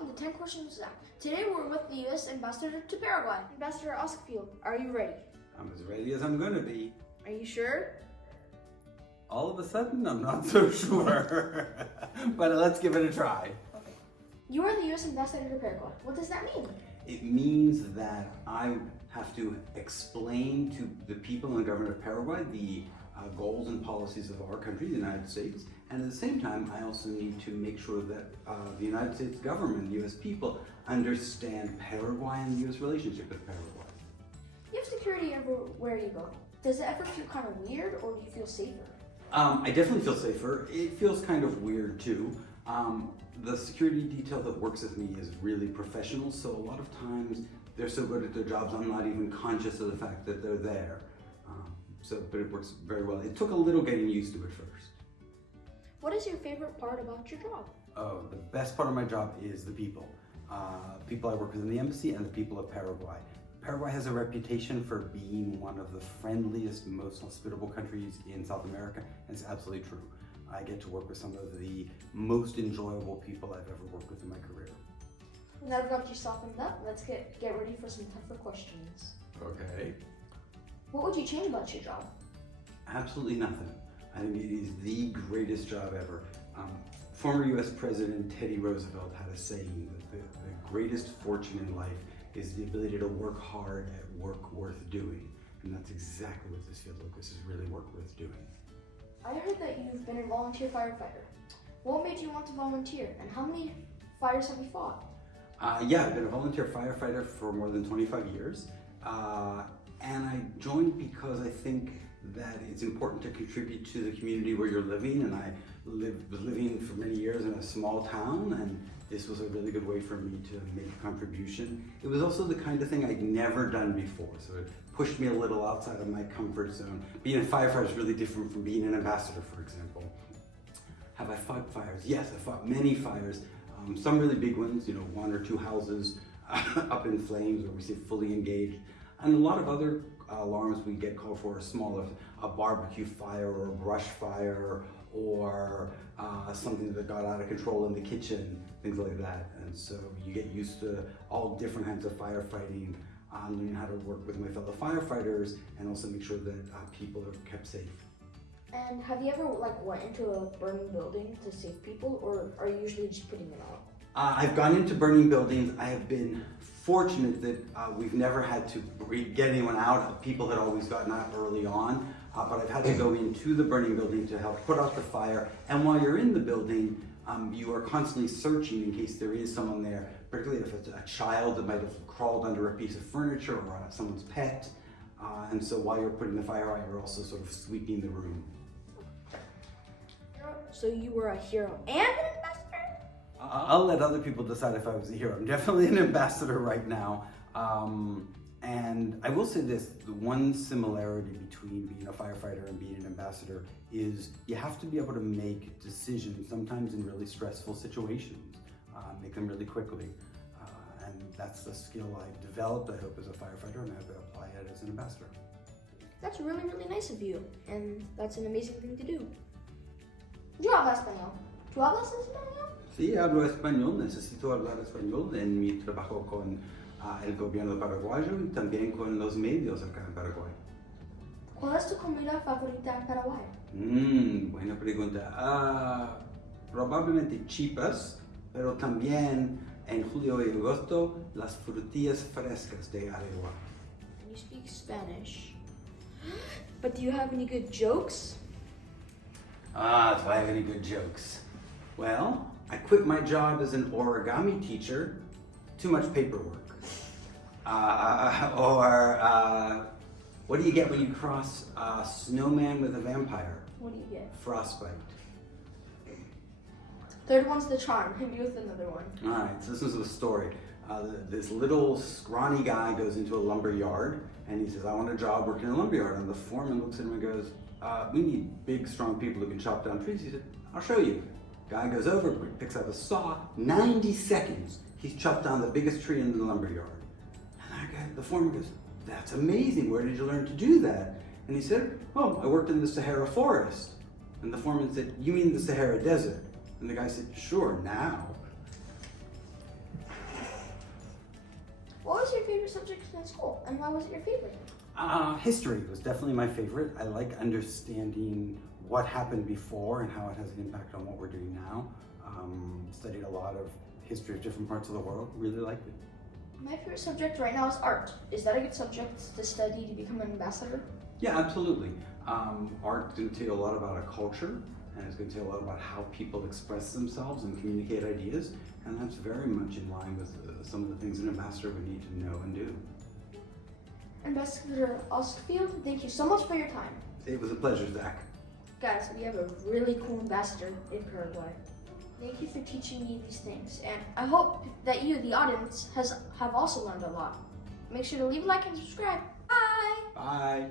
welcome to 10 Questions Zach. Today we're with the U.S. Ambassador to Paraguay, Ambassador Ostfield. Are you ready? I'm as ready as I'm going to be. Are you sure? All of a sudden, I'm not so sure. But let's give it a try. Okay. You are the U.S. Ambassador to Paraguay. What does that mean? It means that I have to explain to the people and the government of Paraguay the goals and policies of our country, the United States, and at the same time, I also need to make sure that the United States government, the U.S. people, understand Paraguay and the U.S. relationship with Paraguay. You have security everywhere you go. Does it ever feel kind of weird, or do you feel safer? I definitely feel safer. It feels kind of weird too. The security detail that works with me is really professional, so a lot of times they're so good at their jobs, I'm not even conscious of the fact that they're there. But it works very well. It took a little getting used to it first. What is your favorite part about your job? Oh, the best part of my job is the people. People I work with in the embassy and the people of Paraguay. Paraguay has a reputation for being one of the friendliest, most hospitable countries in South America, and it's absolutely true. I get to work with some of the most enjoyable people I've ever worked with in my career. Now I've got you softened up, let's get ready for some tougher questions. Okay. What would you change about your job? Absolutely nothing. I think it is the greatest job ever. Former US President Teddy Roosevelt had a saying that the greatest fortune in life is the ability to work hard at work worth doing. And that's exactly what this feels like. This is really work worth doing. I heard that you've been a volunteer firefighter. What made you want to volunteer, and how many fires have you fought? Yeah, I've been a volunteer firefighter for more than 25 years. And I joined because I think that it's important to contribute to the community where you're living, and I was living for many years in a small town, and this was a really good way for me to make a contribution. It was also the kind of thing I'd never done before, so it pushed me a little outside of my comfort zone. Being a firefighter is really different from being an ambassador, for example. Have I fought fires? Yes, I fought many fires. Some really big ones, you know, 1 or 2 houses up in flames where we see fully engaged. And a lot of other alarms we get called for are smaller, a barbecue fire or a brush fire or something that got out of control in the kitchen, things like that. And so you get used to all different kinds of firefighting, learning how to work with my fellow firefighters and also make sure that people are kept safe. And have you ever went into a burning building to save people, or are you usually just putting them out? I've gone into burning buildings. I have been fortunate that we've never had to get anyone out. People had always gotten out early on, but I've had to go into the burning building to help put out the fire. And while you're in the building, you are constantly searching in case there is someone there, particularly if it's a child that might have crawled under a piece of furniture or someone's pet. And so while you're putting the fire out, you're also sort of sweeping the room. So you were a hero and an ambassador? I'll let other people decide if I was a hero. I'm definitely an ambassador right now. And I will say this, the one similarity between being a firefighter and being an ambassador is you have to be able to make decisions, sometimes in really stressful situations, make them really quickly. And that's the skill I've developed, I hope, as a firefighter, and I hope I apply it as an ambassador. That's really, really nice of you, and that's an amazing thing to do. Yo hablo español. ¿Tú hablas español? Sí, hablo español. Necesito hablar español en mi trabajo con el gobierno paraguayo y también con los medios acá en Paraguay. ¿Cuál es tu comida favorita en Paraguay? Buena pregunta. Probablemente chipas, pero también en julio y agosto las frutillas frescas de Areguá. And you speak Spanish. But do you have any good jokes? Do I have any good jokes? Well, I quit my job as an origami teacher. Too much paperwork. What do you get when you cross a snowman with a vampire? What do you get? Frostbite. Third one's the charm. Hit me with another one. All right, so this is the story. This little scrawny guy goes into a lumber yard and he says, I want a job working in a lumber yard. And the foreman looks at him and goes, we need big, strong people who can chop down trees. He said, I'll show you. Guy goes over, picks up a saw, 90 seconds. He's chopped down the biggest tree in the lumber yard. And the foreman goes, that's amazing. Where did you learn to do that? And he said, oh, I worked in the Sahara forest. And the foreman said, you mean the Sahara Desert? And the guy said, sure, now. What was your favorite subject in school, and why was it your favorite? History was definitely my favorite. I like understanding what happened before and how it has an impact on what we're doing now. Studied a lot of history of different parts of the world, really liked it. My favorite subject right now is art. Is that a good subject to study to become an ambassador? Yeah, absolutely. Art's going to tell you a lot about a culture, and it's going to tell you a lot about how people express themselves and communicate ideas, and that's very much in line with some of the things an ambassador would need to know and do. Ambassador Ostfield, thank you so much for your time. It was a pleasure, Zach. Guys, we have a really cool ambassador in Paraguay. Thank you for teaching me these things, and I hope that you, the audience, have also learned a lot. Make sure to leave a like and subscribe. Bye! Bye.